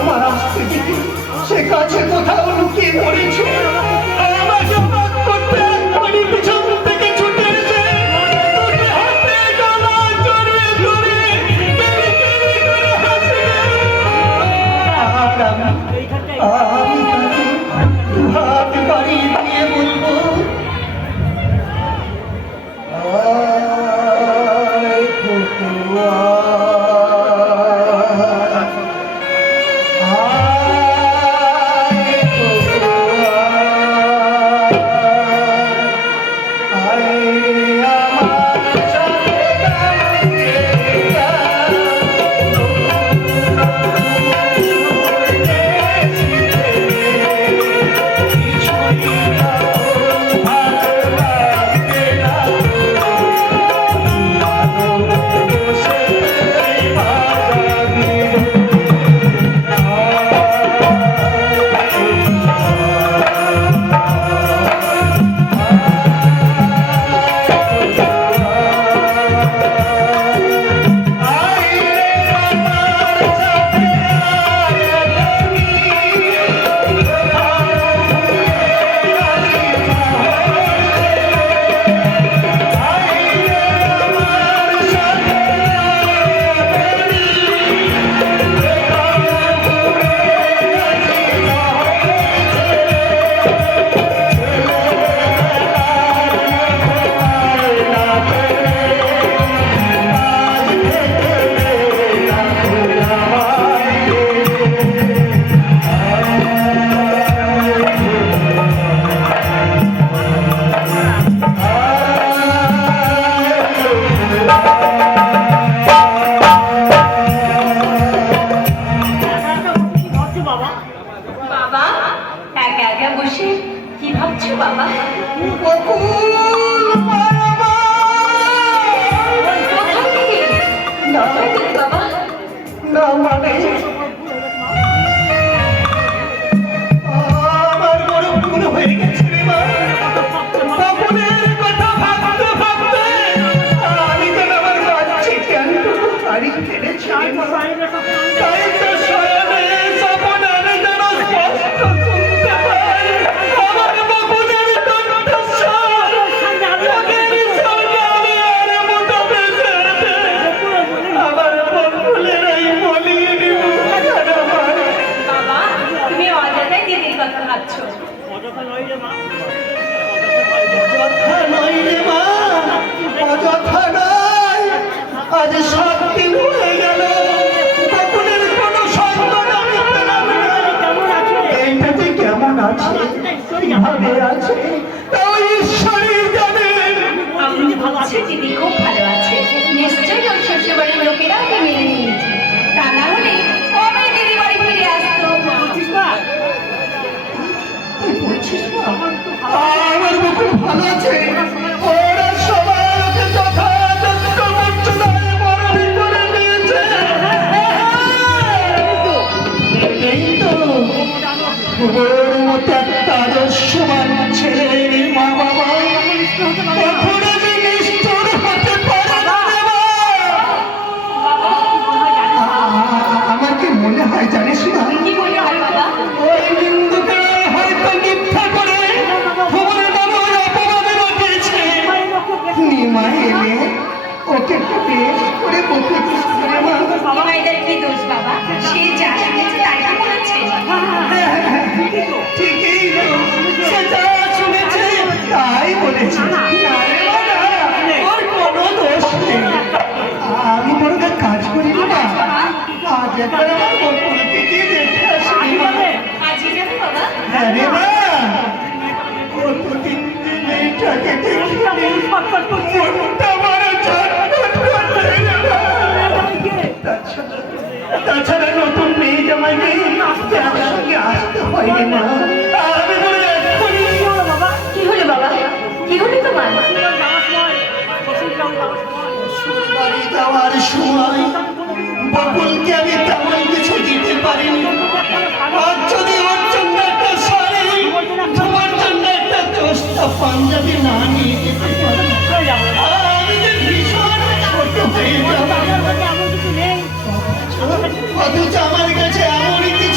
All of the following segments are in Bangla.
আমার আসতে দেখি সে কাছে কোথাও লুকিয়ে পড়েছে। আমাকে পাক করতে এক্ষুনি পিছন থেকে ছুটে এসে তোকে হাতে গলা জড়িয়ে ধরে কেলি কেলি করে হাসে। আর আমি তাকে দুহাত বাড়িয়ে দিয়ে বলবো, আয় খোকুয়া, তাছাড়া নতুন মেয়ে জামাইকে একসঙ্গে আসতে হয়নি মা। কি হলো বাবা, কি হলো তোমার? বাড়ি যাওয়ার সময় বকুলকে আমি তেমন কিছু দিতে পারিনি। আর যদি ওর জন্য একটা শাড়ি, তোমার জন্য একটা দোস্তা পাঞ্জাবি না নিয়ে যেতে পারি, আমি যে ভীষণ ছোট হয়ে যাব। অথচ আমার কাছে এমনই কিছু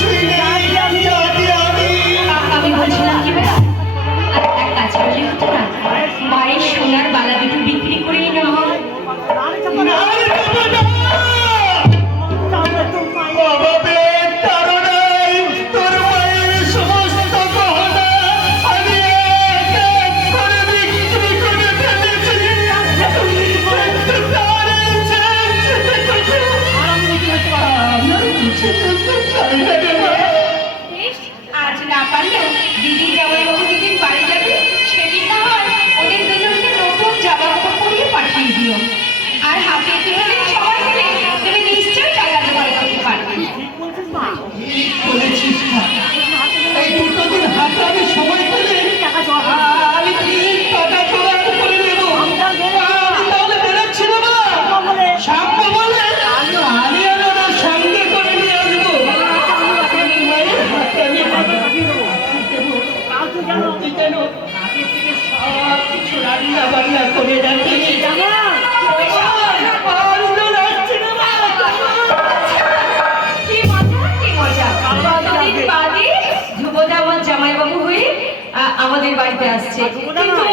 বোনের বাড়িতে আসছে, কিন্তু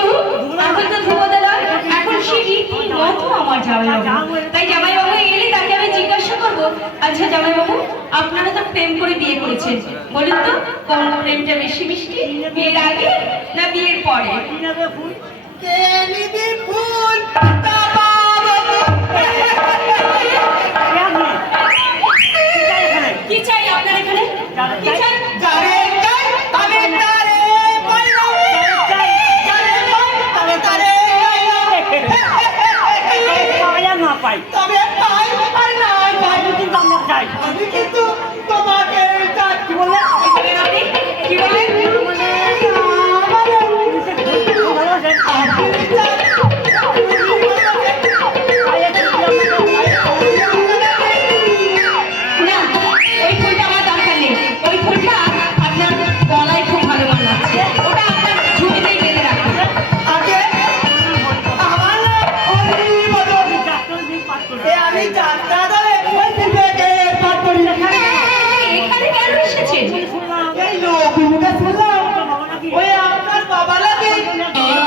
এখন তো ধ্রুবদাদা, এখন সে রীতি মতো আমার জামাইবাবু। তাই জামাইবাবু এলে তাকে আমি জিজ্ঞাসা করবো, আচ্ছা জামাইবাবু, আপনারা তো প্রেম করে বিয়ে করেছেন, বলুন তো কোন প্রেমটা বেশি মিষ্টি, বিয়ের আগে না বিয়ের পরে? কি চাই আপনার এখানে? কি চাই? আমি কিন্তু তোমাকে কি বললেন? কি বলেন? না, ওই ফুলটা আমার দরকার নেই। ওই ফুলটা আপনার গলায় খুব ভালো মানাচ্ছে, ওটা আপনার ঝুঁকিতেই বেঁধে রাখুন। আগে আমার আমি যাত্রা দলে ওই থেকে পাঠ করি। এখানে কেন এসেছেন? এই লোক মুখে শুনলাম ওই আপনার বাবা লাগে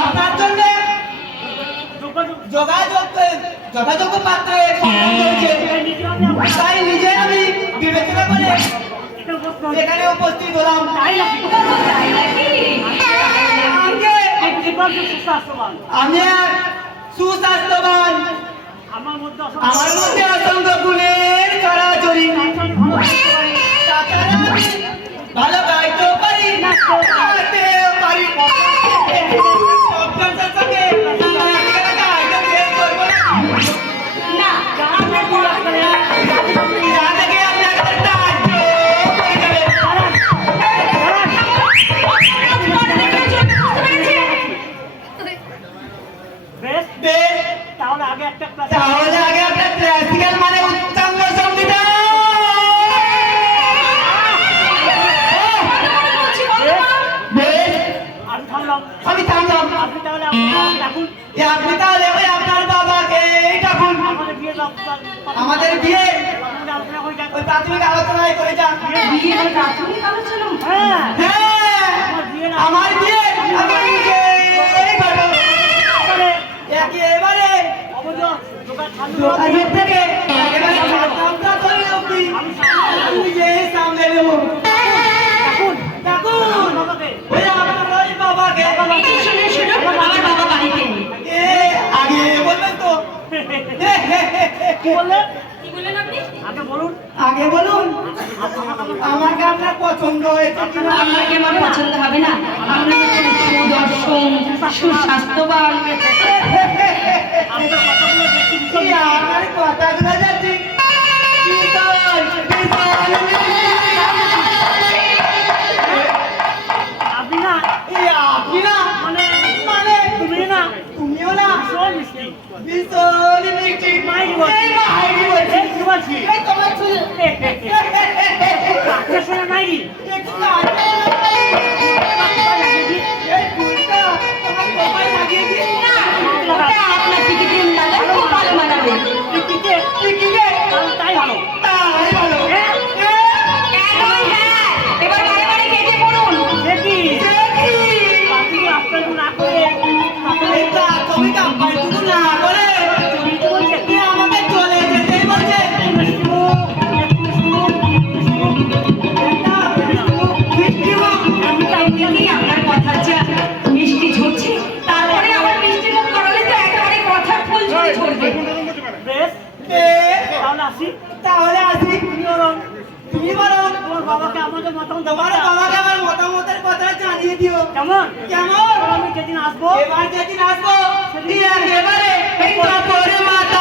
আপনার জন্য যোগাযোগ পাত্রে তাই নিজে আমি বিবেচনা করে এখানে উপস্থিত হলাম। তাই নাকি? আমি আর সুস্বাস্থ্যবান, আমার মধ্যে অসংখ্য গুণের চরাচরি, তাছাড়া আমি ভালো গাইতেও পারি, নাচতেও পারি। সবটার সঙ্গে গাইতে বেশ করবো না। না, আপনার বলা যা থেকে আপনার একটা আর্য করে যাবে। বেশ, তাহলে আগে একটা তাহলে আগে আপনার ক্লাসিক্যাল মানে উচ্চাঙ্গ সঙ্গীতা। বেশ, আমি থামলাম। আপনি তাহলে ওই আপনার বাবাকে ডাকুন, আমাদের বিয়ে ওই প্রাথমিক আলোচনায় করে যান। বিয়ের প্রাথমিক আলোচনা? হ্যাঁ, আমার বিয়ে আমি নিজেই করবো। একেবারে যোগাযোগ থেকে একেবারে সাতটা ধরে অবধি আমি নিজেই সামলে নেবো। ডাকুন ওই আপনার ওই বাবাকে। শুনুন শুনুন, আমার বাবা বাড়িতে নেই। আগে বলবেন তো। কি বললেন? কি বললেন আপনি? আগে বলুন। আগে বলুন আমাকে আপনার পছন্দ হয়েছে কিনা। আপনাকে আমার পছন্দ হবে না? আমরা হচ্ছেন সুদর্শন, সুস্বাস্থ্যবান। আপনার কথাগুলো দেখছি ভীষণ এই আপনার কথাগুলো যাচ্ছি আপনি না আপনি না মানে মানে তুমি না তুমিও না ভীষণ মিষ্টি। ভীষণ মিষ্টি। মাইরি বলছি। এই মাইরি বলছি। কি বলছি? এই তোমার ছেলে। আপনার শোনা মাইরি। একটু কাছে। এই ফুলটা তোমার কপালে লাগিয়ে দিই। না, ওটা আপনার টিকিটের লাগালে খুব ভালো মানাবে। টিকিটে কি রে? তাই ভালো। তাই ভালো। হ্যাঁ? একদম হ্যাঁ, এবার বারে বারে কেটে পড়ুন। দেখি দেখি। আপনি আপনার না করে এই প্রাথমিক আপ্যায়ন না করে কি আমাকে চলে যেতেই বলছে। এমনিতেই আপনার কথার যা মিষ্টি ঝরছে, তারপরে আবার মিষ্টি মুখ করালে তো একেবারে কথার ফুল ঝরে ঝরবে। বেশ, বেশ, তাহলে আসি। তাহলে আসি। তুমি বলো তোমার বাবাকে আমাদের মতামত তোমার বাবাকে আমার মতামতের কথা জানিয়ে দিও। কেমন? কেমন? আমি যেদিন আসবো এবার যেদিন আসবো একেবারে এই কাপড় মাথা